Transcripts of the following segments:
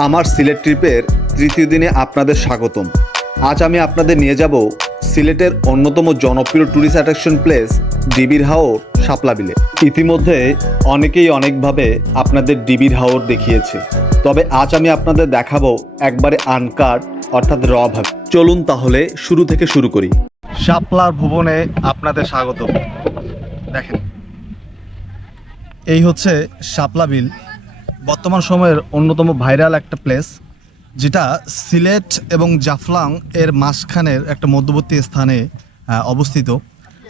আমার সিলেট ট্রিপের তৃতীয় দিনে আপনাদের স্বাগতম। আজ আমি আপনাদের নিয়ে যাব সিলেটের অন্যতম জনপ্রিয় ট্যুরিস্ট অ্যাট্রাকশন প্লেস ডিবির হাওর শাপলা বিলে ইতিমধ্যে অনেকেই অনেকভাবে আপনাদের ডিবির হাওর দেখিয়েছে। তবে আজ আমি আপনাদের দেখাবো একবারে আনকাট অর্থাৎ র ভাবে। চলুন তাহলে শুরু থেকে শুরু করি। শাপলার ভুবনে আপনাদের স্বাগত দেখেন, এই হচ্ছে শাপলা বিল বর্তমান সময়ের অন্যতম ভাইরাল একটা প্লেস যেটা সিলেট এবং জাফলং এর মাঝখানের একটা মধ্যবর্তী স্থানে অবস্থিত।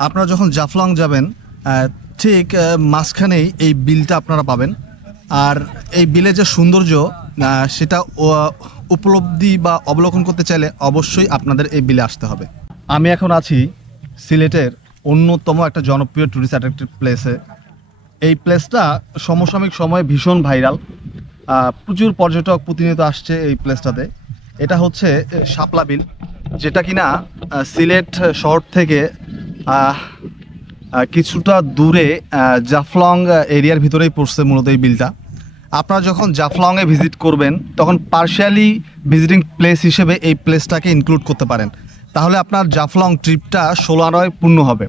আপনারা যখন জাফলং যাবেন ঠিক মাঝখানেই এই বিলটা আপনারা পাবেন। আর এই বিলের যে সৌন্দর্য সেটা উপলব্ধি বা অবলোকন করতে চাইলে অবশ্যই আপনাদের এই বিলে আসতে হবে। আমি এখন আছি সিলেটের অন্যতম একটা জনপ্রিয় ট্যুরিস্ট অ্যাট্রাক্টিভ প্লেসে এই প্লেসটা সমসাময়িক সময়ে ভীষণ ভাইরাল প্রচুর পর্যটক প্রতিনিয়ত আসছে এই প্লেসটাতে এটা হচ্ছে শাপলা বিল যেটা কিনা আহ, সিলেট শহর থেকে কিছুটা দূরে জাফলং এরিয়ার ভিতরেই পড়ছে মূলত এই বিলটা। আপনারা যখন জাফলংয়ে ভিজিট করবেন তখন পার্শিয়ালি ভিজিটিং প্লেস হিসেবে এই প্লেসটাকে ইনক্লুড করতে পারেন। তাহলে আপনার জাফলং ট্রিপটা ষোলো আনায় পূর্ণ হবে।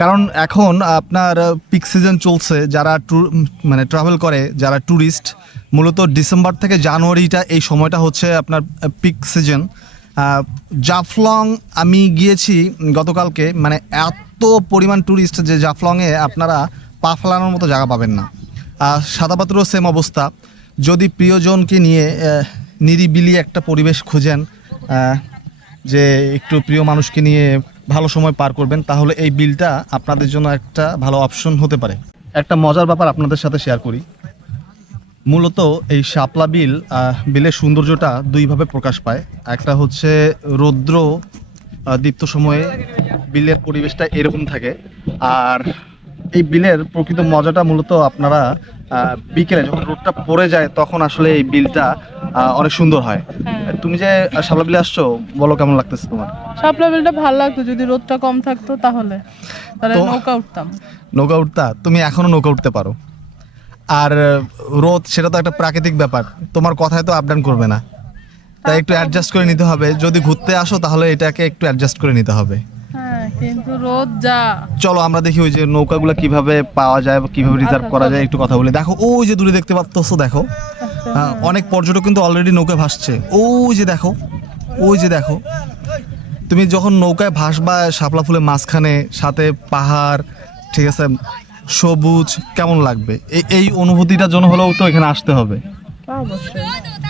কারণ এখন আপনার পিক সিজন চলছে, যারা ট্যুর মানে ট্রাভেল করে, যারা ট্যুরিস্ট মূলত ডিসেম্বর থেকে জানুয়ারিটা এই সময়টা হচ্ছে আপনার পিক সিজন জাফলং আমি গিয়েছি গতকালকে মানে এত পরিমাণ ট্যুরিস্ট যে জাফলংয়ে আপনারা পা ফেলানোর মতো জায়গা পাবেন না। আর সাদাপাত্রও সেম অবস্থা। যদি প্রিয়জনকে নিয়ে নিরিবিলি একটা পরিবেশ খুঁজেন যে একটু প্রিয় মানুষকে নিয়ে ভালো সময় পার করবেন, তাহলে এই বিলটা আপনাদের জন্য একটা ভালো অপশন হতে পারে। একটা মজার ব্যাপার আপনাদের সাথে শেয়ার করি। মূলত এই শাপলা বিল বিলের সৌন্দর্যটা দুইভাবে প্রকাশ পায়। একটা হচ্ছে রৌদ্র দীপ্ত সময়ে বিলের পরিবেশটা এরকম থাকে। আর এই বিলের প্রকৃত মজাটা মূলত আপনারা বিকেলে যখন রোদটা পড়ে যায়, তখন আসলে এই বিলটা অনেক সুন্দর হয়। হ্যাঁ। তুমি যে আহ, বিলে আসছো বলো কেমন লাগতেছে তোমার? শাপলা বিলটা ভালো লাগতো যদি রোদটা কম থাকতো তাহলে। তাহলে নৌকা উঠতাম। নৌকা উঠতা? তুমি এখনও নৌকা উঠতে পারো। আর রোদ সেটা তো একটা প্রাকৃতিক ব্যাপার। তোমার কথায় তো আপডাউন করবে না। তাই একটু অ্যাডজাস্ট করে নিতে হবে। যদি ঘুরতে আসো তাহলে এটাকে একটু অ্যাডজাস্ট করে নিতে হবে। হ্যাঁ কিন্তু রোদ যা। চলো আমরা দেখি ওই যে নৌকাগুলো কীভাবে পাওয়া যায় বা কীভাবে রিজার্ভ আচ্ছা, করা যায় একটু কথা বলি। দেখো ওই যে দূরে দেখতে পাচ্ছ দেখো। অনেক পর্যটক কিন্তু অলরেডি নৌকায় ভাসছে। ওই যে দেখো ওই যে দেখো। তুমি যখন নৌকায় ভাসবা শাপলা ফুলের মাঝখানে সাথে পাহাড় ঠিক আছে সবুজ কেমন লাগবে? এই এই অনুভূতিটার জন্য হলেও তো এখানে আসতে হবে।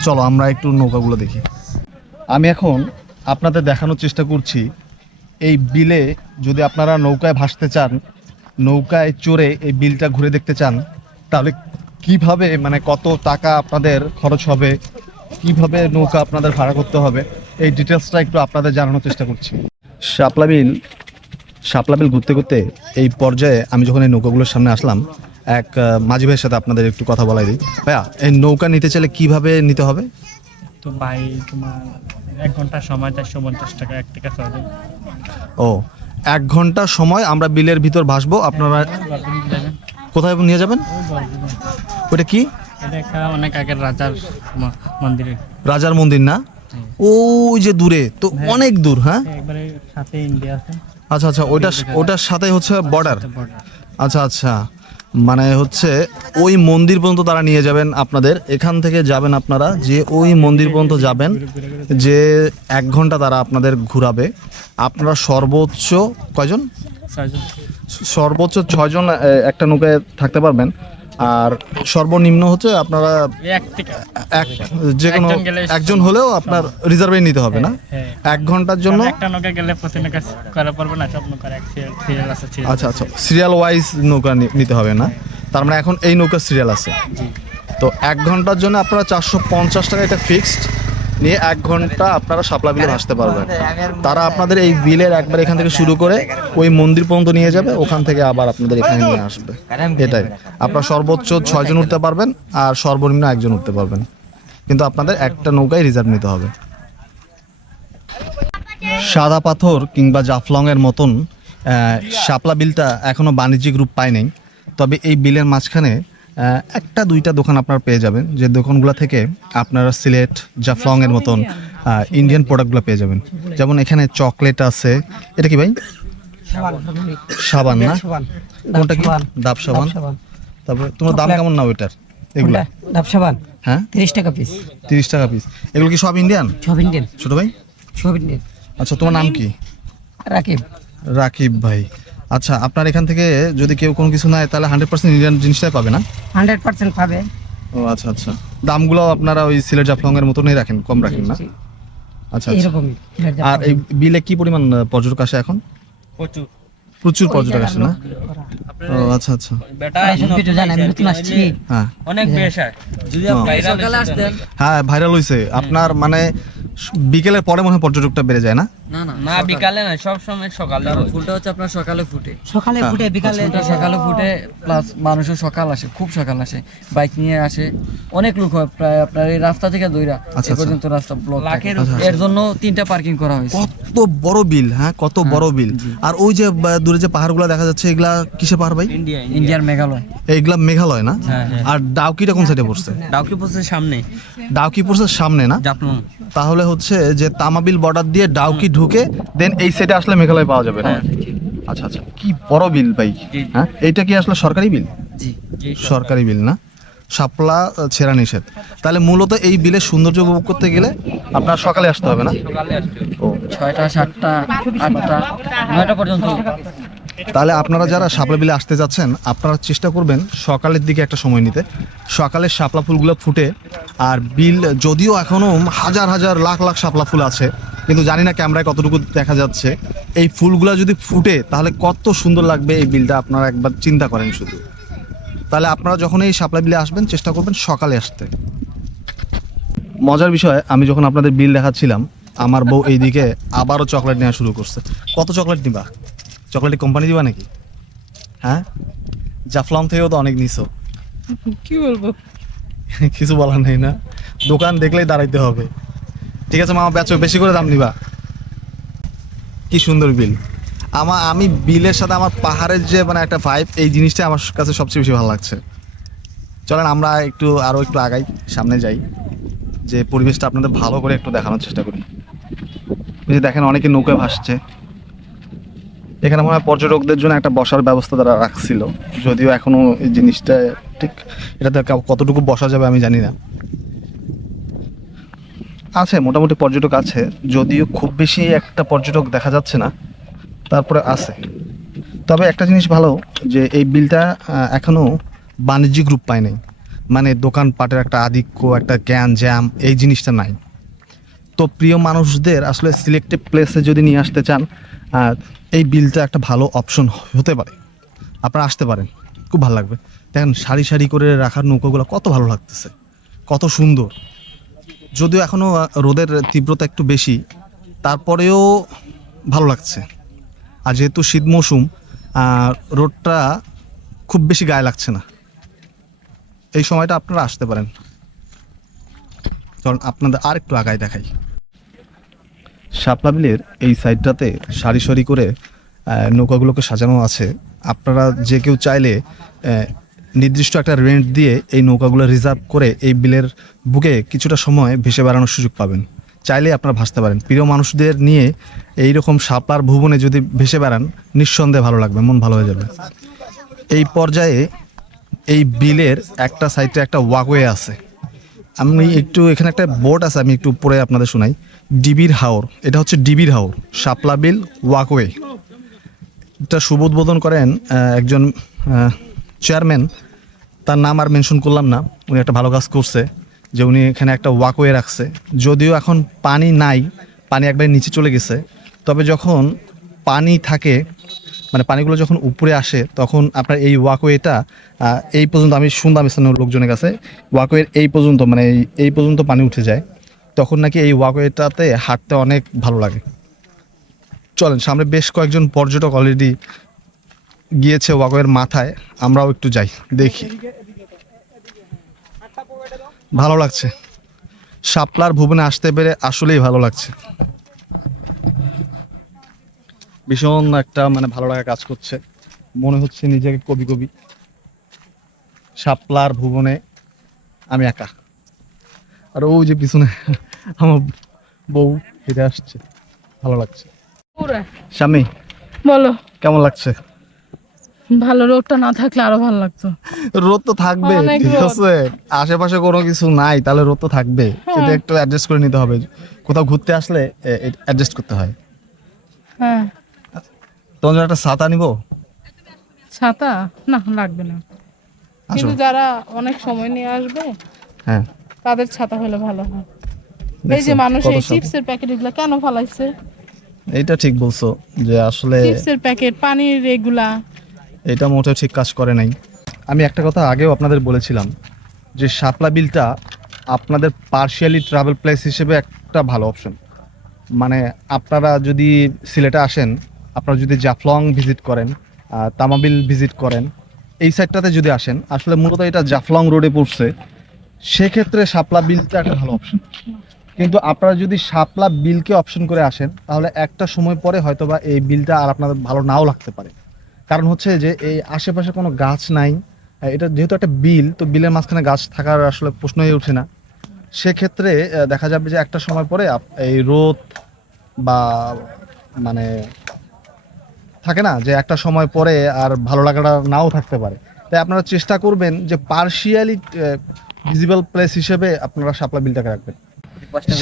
চলো আমরা একটু নৌকাগুলো দেখি। আমি এখন আপনাদের দেখানোর চেষ্টা করছি এই বিলে যদি আপনারা নৌকায় ভাসতে চান নৌকায় চড়ে এই বিলটা ঘুরে দেখতে চান তাহলে কীভাবে মানে কত টাকা আপনাদের খরচ হবে কীভাবে নৌকা আপনাদের ভাড়া করতে হবে এই ডিটেলসটা একটু আপনাদের জানানোর চেষ্টা করছি। শাপলা বিল শাপলা বিল ঘুরতে ঘুরতে এই পর্যায়ে আমি যখন এই নৌকাগুলোর সামনে আসলাম এক মাঝি ভাইয়ের সাথে আপনাদের একটু কথা বলাই দিই। ভাইয়া এই নৌকা নিতে চাইলে কীভাবে নিতে হবে? তো বাই তোমার এক ঘণ্টা সময় চারশো পঞ্চাশ টাকা এক টাকা চলে ও এক ঘণ্টা সময় আমরা বিলের ভিতর ভাসবো আপনারা কোথায় নিয়ে যাবেন? ওটা কি? এটা অনেক আগের রাজার মন্দিরে। রাজার মন্দির না? ওই যে দূরে তো অনেক দূর হ্যাঁ? একবারে সাথে ইন্ডিয়া আছে। আচ্ছা আচ্ছা ওইটা ওটার সাথে হচ্ছে বর্ডার আচ্ছা আচ্ছা মানে হচ্ছে ওই মন্দির পর্যন্ত তারা নিয়ে যাবেন আপনাদের এখান থেকে যাবেন আপনারা যে ওই মন্দির পর্যন্ত যাবেন যে এক ঘণ্টা তারা আপনাদের ঘুরাবে। আপনারা সর্বোচ্চ কয়জন? সর্বোচ্চ ছয়জন একটা নৌকায় থাকতে পারবেন। আর সর্বনিম্ন হচ্ছে আপনারা এক যে কোনো একজন হলেও আপনার রিজার্ভে নিতে হবে না? হ্যাঁ এক ঘণ্টার জন্য? একটা নৌকা গেলে প্রতি নৌকা করা পারবে না সব নৌকার এক আছে serial আচ্ছা আচ্ছা। সিরিয়াল ওয়াইজ নৌকা নিতে হবে না? তার মানে এখন এই নৌকা সিরিয়াল আছে। তো এক ঘণ্টার জন্য আপনারা চারশো পঞ্চাশ টাকা এটা ফিক্সড নিয়ে এক ঘণ্টা আপনারা শাপলা বিলে ভাসতে পারবেন। তারা আপনাদের এই বিলের একবার এখান থেকে শুরু করে ওই মন্দির পর্যন্ত নিয়ে যাবে ওখান থেকে আবার আপনাদের এখানে নিয়ে আসবে। এটাই। আপনারা সর্বোচ্চ ছয়জন উঠতে পারবেন আর সর্বনিম্ন একজন উঠতে পারবেন। কিন্তু আপনাদের একটা নৌকায় রিজার্ভ নিতে হবে। সাদা পাথর কিংবা জাফলংয়ের মতন শাপলা বিলটা এখনও বাণিজ্যিক রূপ পায় নাই। তবে এই বিলের মাঝখানে একটা দুইটা দোকান আপনারা পেয়ে যাবেন যে দোকানগুলো থেকে আপনারা সিলেট জাফলং এর মতন ইন্ডিয়ান প্রোডাক্টগুলো পেয়ে যাবেন। যেমন এখানে চকলেট আছে এটা কি ভাই? সাবান না? কোনটা কি? ডাব সাবান। তারপরে তোমার দাম কেমন নাও এটার? এগুলা? ডাব সাবান? হ্যাঁ? তিরিশ টাকা পিস তিরিশ টাকা পিস এগুলো কি সব ইন্ডিয়ান সব ইন্ডিয়ান ছোট ভাই? সব ইন্ডিয়ান আচ্ছা তোমার নাম কি? রাকিব। রাকিব ভাই। আচ্ছা আপনার এখান থেকে যদি কেউ কোনো কিছু নেয় তাহলে হান্ড্রেড পার্সেন্ট ইন্ডিয়ান জিনিসটাই পাবে না? হান্ড্রেড পার্সেন্ট পাবে। ও আচ্ছা আচ্ছা। দামগুলো আপনারা ওই সিলেট জাফলং এর মতনই রাখেন কম রাখেন না? আচ্ছা আচ্ছা। এরকমই আর এই বিলে কি পরিমাণ পর্যটক আসে এখন? প্রচুর। প্রচুর পর্যটক আসে না? ও আচ্ছা আচ্ছা। বেটা ভিডিও জান আমি নতুন আসছি। হ্যাঁ। অনেক বেশ হয়। যদি ও। সকালে আসতেন। হ্যাঁ ভাইরাল হয়েছে আপনার মানে বিকেলের পরে মনে হয় পর্যটকটা বেড়ে যায় না? না না না বিকালে না সব সময় সকালে ফুলটা হচ্ছে আপনার সকালে ফুটে। সকালে হ্যাঁ। ফুটে বিকালে সকালে ফুটে প্লাস মানুষও সকাল আসে খুব সকাল আসে। বাইক নিয়ে আসে অনেক লোক হয় প্রায় আপনার এই রাস্তা থেকে দইরা আচ্ছা, এ পর্যন্ত রাস্তা ব্লক লাখের এর জন্য তিনটা পার্কিং করা হয়েছে। কত বড় বিল হ্যাঁ কত বড় বিল। আর ওই যে দূরে যে পাহাড়গুলো দেখা যাচ্ছে এগুলা কিসে পাহাড় ভাই? ইন্ডিয়া ইন্ডিয়ার মেঘালয়। এইগুলা মেঘালয় না? হ্যাঁ, হ্যাঁ। আর ডাউকিটা কোন সাইডে পড়ছে? ডাউকি পোস্টের সামনে। ডাউকি পড়ছে সামনে না? জাফলং। তাহলে হচ্ছে যে তামাবিল বর্ডার দিয়ে ডাউকি ঢুকে দেন এই সেটে আসলে মেঘালয় পাওয়া যাবে না আচ্ছা আচ্ছা। কি বড় বিল ভাই? হ্যাঁ? এইটা কি আসলে সরকারি বিল? জি সরকারি। বিল না? শাপলা ছেঁড়া নিষেধ। তাহলে মূলত এই বিলের সৌন্দর্য উপভোগ করতে গেলে আপনার সকালে আসতে হবে না? ও ছয়টা সাতটা আটটা নয়টা পর্যন্ত। তাহলে আপনারা যারা শাপলা বিলে আসতে যাচ্ছেন, আপনারা চেষ্টা করবেন সকালের দিকে একটা সময় নিতে। সকালে শাপলা ফুলগুলো ফুটে, আর বিল যদিও এখনও হাজার হাজার লাখ লাখ শাপলা ফুল আছে, কিন্তু জানি না ক্যামেরায় কতটুকু দেখা যাচ্ছে। এই ফুলগুলো যদি ফুটে, তাহলে কত সুন্দর লাগবে এই বিলটা, আপনারা একবার চিন্তা করেন শুধু। তাহলে আপনারা যখন এই শাপলা বিলে আসবেন, চেষ্টা করবেন সকালে আসতে। মজার বিষয়, আমি যখন আপনাদের বিল দেখাচ্ছিলাম, আমার বউ এইদিকে আবারও চকলেট নেওয়া শুরু করছে। কত চকলেট নিবা? চকলেটের কোম্পানি দিবা নাকি? হ্যাঁ? জাফলং থেকেও তো অনেক নিছো। কি বলব? কিছু বলার নেই না। দোকান দেখলেই দাঁড়াইতে হবে। ঠিক আছে মামা বেচো বেশি করে দাম নিবা। কি সুন্দর বিল। আমার আমি বিলের সাথে আমার পাহাড়ের যে মানে একটা ভাইব এই জিনিসটা আমার কাছে সবচেয়ে বেশি ভালো লাগছে। চলেন আমরা একটু আরও একটু আগাই সামনে যাই। যে পরিবেশটা আপনাদের ভালো করে একটু দেখানোর চেষ্টা করি। যে দেখেন অনেকে নৌকায় ভাসছে। এখানে মনে হয় পর্যটকদের জন্য একটা বসার ব্যবস্থা তারা রাখছিল। যদিও এখনও এই জিনিসটা ঠিক এটাতে কতটুকু বসা যাবে আমি জানি না। আছে, মোটামুটি পর্যটক আছে, যদিও খুব বেশি একটা পর্যটক দেখা যাচ্ছে না, তারপরে আছে। তবে একটা জিনিস ভালো, যে এই বিলটা এখনও বাণিজ্যিক রূপ পায় নাই। মানে দোকানপাটের একটা আধিক্য, একটা জ্ঞান জ্যাম, এই জিনিসটা নাই। তো প্রিয় মানুষদের আসলে সিলেক্টেড প্লেসে যদি নিয়ে আসতে চান এই বিলটা একটা ভালো অপশন হতে পারে। আপনারা আসতে পারেন, খুব ভালো লাগবে। দেখেন সারি সারি করে রাখার নৌকোগুলো কত ভালো লাগতেছে, কত সুন্দর। যদিও এখনও রোদের তীব্রতা একটু বেশি, তারপরেও ভালো লাগছে। আর যেহেতু শীত মৌসুম রোদটা খুব বেশি গায়ে লাগছে না। এই সময়টা আপনারা আসতে পারেন। কারণ আপনাদের আর একটু আগায় দেখাই। শাপলা বিলের এই সাইডটাতে সারি সারি করে নৌকাগুলোকে সাজানো আছে। আপনারা যে কেউ চাইলে নির্দিষ্ট একটা রেন্ট দিয়ে এই নৌকাগুলো রিজার্ভ করে এই বিলের বুকে কিছুটা সময় ভেসে বেড়ানোর সুযোগ পাবেন। চাইলে আপনারা ভাসতে পারেন। প্রিয় মানুষদের নিয়ে এই রকম শাপলার ভুবনে যদি ভেসে বেড়ান, নিঃসন্দেহে ভালো লাগবে, মন ভালো হয়ে যাবে। এই পর্যায়ে এই বিলের একটা সাইডে একটা ওয়াকওয়ে আছে। আমি একটু, এখানে একটা বোর্ড আছে, আমি একটু পরে আপনাদের শোনাই। ডিবির হাওর, এটা হচ্ছে ডিবির হাওর শাপলা বিল ওয়াকওয়ে। এটা শুভ উদ্বোধন করেন একজন চেয়ারম্যান। তার নাম আর মেনশন করলাম না, উনি একটা ভালো কাজ করছে, যে উনি এখানে একটা ওয়াকওয়ে রাখছে। যদিও এখন পানি নাই, পানি একবারে নিচে চলে গেছে, তবে যখন পানি থাকে মানে পানিগুলো যখন উপরে আসে, তখন আপনার এই ওয়াকওয়েটা এই পর্যন্ত আমি শুনলাম স্থানীয় লোকজনের কাছে ওয়াকওয়ের এই পর্যন্ত মানে এই- পর্যন্ত পানি উঠে যায়, তখন নাকি এই ওয়াকওয়েটাতে হাঁটতে অনেক ভালো লাগে। চলেন, সামনে বেশ কয়েকজন পর্যটক অলরেডি গিয়েছে ওয়াকওয়ের মাথায়, আমরাও একটু যাই, দেখি। ভালো লাগছে। শাপলার ভুবনে আসতে পেরে আসলেই ভালো লাগছে। ভীষণ একটা মানে ভালো লাগা কাজ করছে। মনে হচ্ছে নিজেকে কবি কবি। শাপলার ভুবনে আমি একা। আর ওই যে পিছনে আমার বউ ফিরে আসছে। ভালো লাগছে। স্বামী বলো। কেমন লাগছে? ভালো রোগটা না থাকলে আরও ভালো লাগতো। রোদ তো থাকবে ঠিক আছে। আশেপাশে কোনো কিছু নাই তাহলে রোদ তো থাকবে। কিন্তু একটু অ্যাডজাস্ট করে নিতে হবে। কোথাও ঘুরতে আসলে অ্যাডজাস্ট করতে হয়। হ্যাঁ। তোমার একটা ছাতা নিবো? ছাতা? না লাগবে না। কিন্তু যারা অনেক সময় নিয়ে আসবে হ্যাঁ। তাদের ছাতা হলে ভালো হয়। এই যে মানুষ এই? চিপসের প্যাকেট এগুলো কেন ফালাইছে? এইটা ঠিক বলছো যে আসলে চিপসের প্যাকেট পানির এগুলা। এটা মোটেও ঠিক কাজ করে নাই। আমি একটা কথা আগেও আপনাদের বলেছিলাম যে শাপলা বিলটা আপনাদের পার্শিয়ালি ট্রাভেল প্লেস হিসেবে একটা ভালো অপশন মানে আপনারা যদি সিলেটে আসেন আপনারা যদি জাফলং ভিজিট করেন তামাবিল ভিজিট করেন, এই সাইডটাতে যদি আসেন, আসলে মূলত এটা জাফলং রোডে পড়ছে। সেক্ষেত্রে শাপলা বিলটা একটা ভালো অপশন কিন্তু আপনারা যদি শাপলা বিলকে অপশন করে আসেন, তাহলে একটা সময় পরে হয়তোবা এই বিলটা আর আপনাদের ভালো নাও লাগতে পারে। কারণ হচ্ছে যে, এই আশেপাশে কোনো গাছ নাই। এটা যেহেতু একটা বিল, তো বিলের মাঝখানে গাছ থাকার আসলে প্রশ্নই ওঠে না। সেক্ষেত্রে দেখা যাবে যে একটা সময় পরে এই রোদ বা মানে থাকে না যে একটা সময় পরে আর ভালো লাগাটা নাও থাকতে পারে। তাই আপনারা চেষ্টা করবেন যে পার্শিয়ালি ভিজিবল প্লেস হিসেবে আপনারা শাপলা বিলটাকে রাখবেন।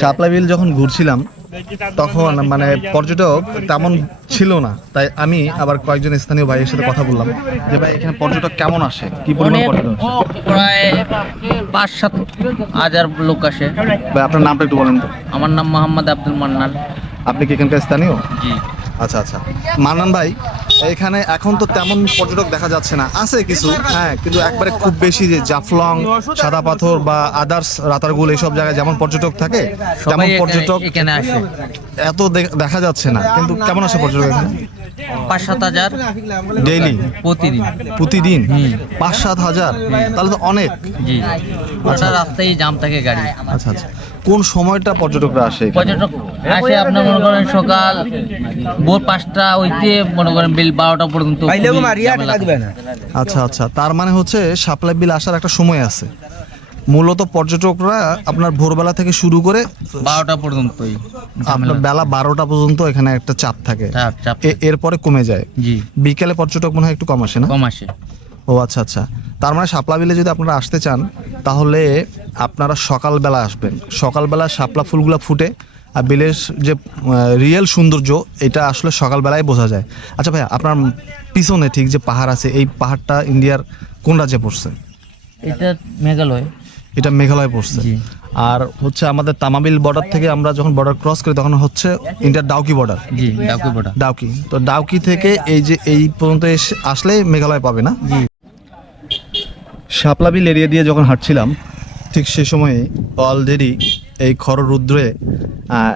শাপলা বিল যখন ঘুরছিলাম তখন মানে পর্যটক তেমন ছিল না। তাই আমি আবার কয়েকজন স্থানীয় ভাইয়ের সাথে কথা বললাম যে ভাই এখানে পর্যটক কেমন আসে? কি পরিমাণ পর্যটক প্রায় পাঁচ সাত হাজার লোক আসে। ভাই আপনার নামটা একটু বলেন তো। আমার নাম মোহাম্মদ আব্দুল মান্নান। আপনি কি এখানকার স্থানীয়? জি। আচ্ছা আচ্ছা। মান্নান ভাই এখানে এখন তো তেমন পর্যটক দেখা যাচ্ছে না। আছে কিছু হ্যাঁ কিন্তু একবারে খুব বেশি যে জাফলং সাদা পাথর বা আদার্স রাতারগুল এইসব জায়গায় যেমন পর্যটক থাকে তেমন পর্যটক এখানে আসে। এত দেখা যাচ্ছে না। কিন্তু কেমন আসে পর্যটক এখানে? পাঁচ সাত হাজার। ডেইলি প্রতিদিন। প্রতিদিন? হুম। পাঁচ সাত হাজার? তাহলে তো অনেক। জি। গোটা রাস্তায় জাম থাকে গাড়ি। আচ্ছা আচ্ছা। কোন সময়টা পর্যটকরা আসে পর্যটক আসে আপনার মনে করেন সকাল ভোর পাঁচটা হইতে মনে করেন বিল বারোটা পর্যন্ত। আচ্ছা আচ্ছা। তার মানে হচ্ছে সাপ্লাই বিল আসার একটা সময় আছে। মূলত পর্যটকরা আপনার ভোরবেলা থেকে শুরু করে বারোটা পর্যন্তই আপনার বেলা বারোটা পর্যন্ত এখানে একটা চাপ থাকে। এরপরে কমে যায়। জি। বিকেলে পর্যটক মনে হয় একটু কম আসে না? কম আসে। ও আচ্ছা আচ্ছা। তার মানে শাপলা বিলে যদি আপনারা আসতে চান তাহলে আপনারা সকালবেলা আসবেন। সকালবেলা শাপলা ফুলগুলো ফুটে আর বিলের যে রিয়েল সৌন্দর্য এটা আসলে সকালবেলায় বোঝা যায়। আচ্ছা ভাইয়া আপনার পিছনে ঠিক যে পাহাড় আছে এই পাহাড়টা ইন্ডিয়ার কোন রাজ্যে পড়ছে? এটা মেঘালয়। এটা মেঘালয় পড়ছে। আর হচ্ছে আমাদের তামাবিল বর্ডার থেকে আমরা যখন বর্ডার ক্রস করি তখন হচ্ছে ইন্ডিয়ার ডাউকি বর্ডার জি ডাকুবোটা ডাউকি। তো ডাউকি থেকে এই যে এই পর্যন্ত এসে আসলে মেঘালয় পাবে না? শাপলাবিল এরিয়া দিয়ে যখন হাঁটছিলাম ঠিক সে সময়ে অলরেডি এই খররুদ্রে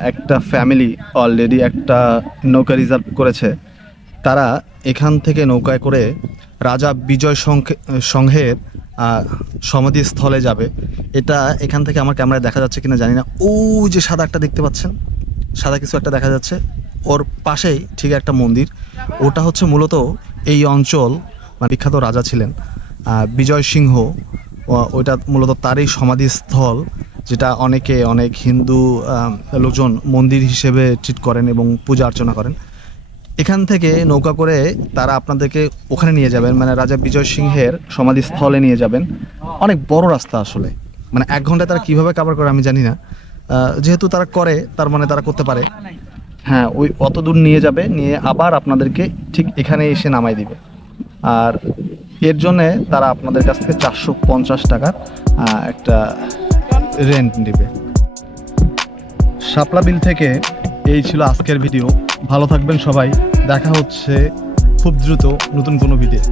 একটা ফ্যামিলি অলরেডি একটা নৌকা রিজার্ভ করেছে। তারা এখান থেকে নৌকায় করে রাজা বিজয় সংঘে- সংঘের সমাধিস্থলে যাবে। এটা এখান থেকে আমার ক্যামেরায় দেখা যাচ্ছে কিনা জানি না। ও যে সাদা একটা দেখতে পাচ্ছেন? সাদা কিছু একটা দেখা যাচ্ছে। ওর পাশেই ঠিক একটা মন্দির। ওটা হচ্ছে মূলত এই অঞ্চল মানে বিখ্যাত রাজা ছিলেন বিজয় সিংহ। ওইটা মূলত তারই সমাধিস্থল, যেটা অনেকে, অনেক হিন্দু লোকজন মন্দির হিসেবে ট্রিট করেন এবং পূজা অর্চনা করেন। এখান থেকে নৌকা করে তারা আপনাদেরকে ওখানে নিয়ে যাবেন মানে রাজা বিজয় সিংহের সমাধিস্থলে নিয়ে যাবেন। অনেক বড় রাস্তা আসলে। মানে এক ঘন্টায় তারা কীভাবে কাভার করে আমি জানি না। যেহেতু তারা করে, তার মানে তারা করতে পারে। হ্যাঁ ওই অত দূর নিয়ে যাবে, নিয়ে আবার আপনাদেরকে ঠিক এখানে এসে নামাই দিবে। আর এর জন্যে তারা আপনাদের কাছ থেকে চারশো পঞ্চাশ টাকার একটা রেন্ট নেবে। শাপলা বিল থেকে এই ছিল আজকের ভিডিও ভালো থাকবেন সবাই। দেখা হচ্ছে খুব দ্রুত নতুন কোনো ভিডিও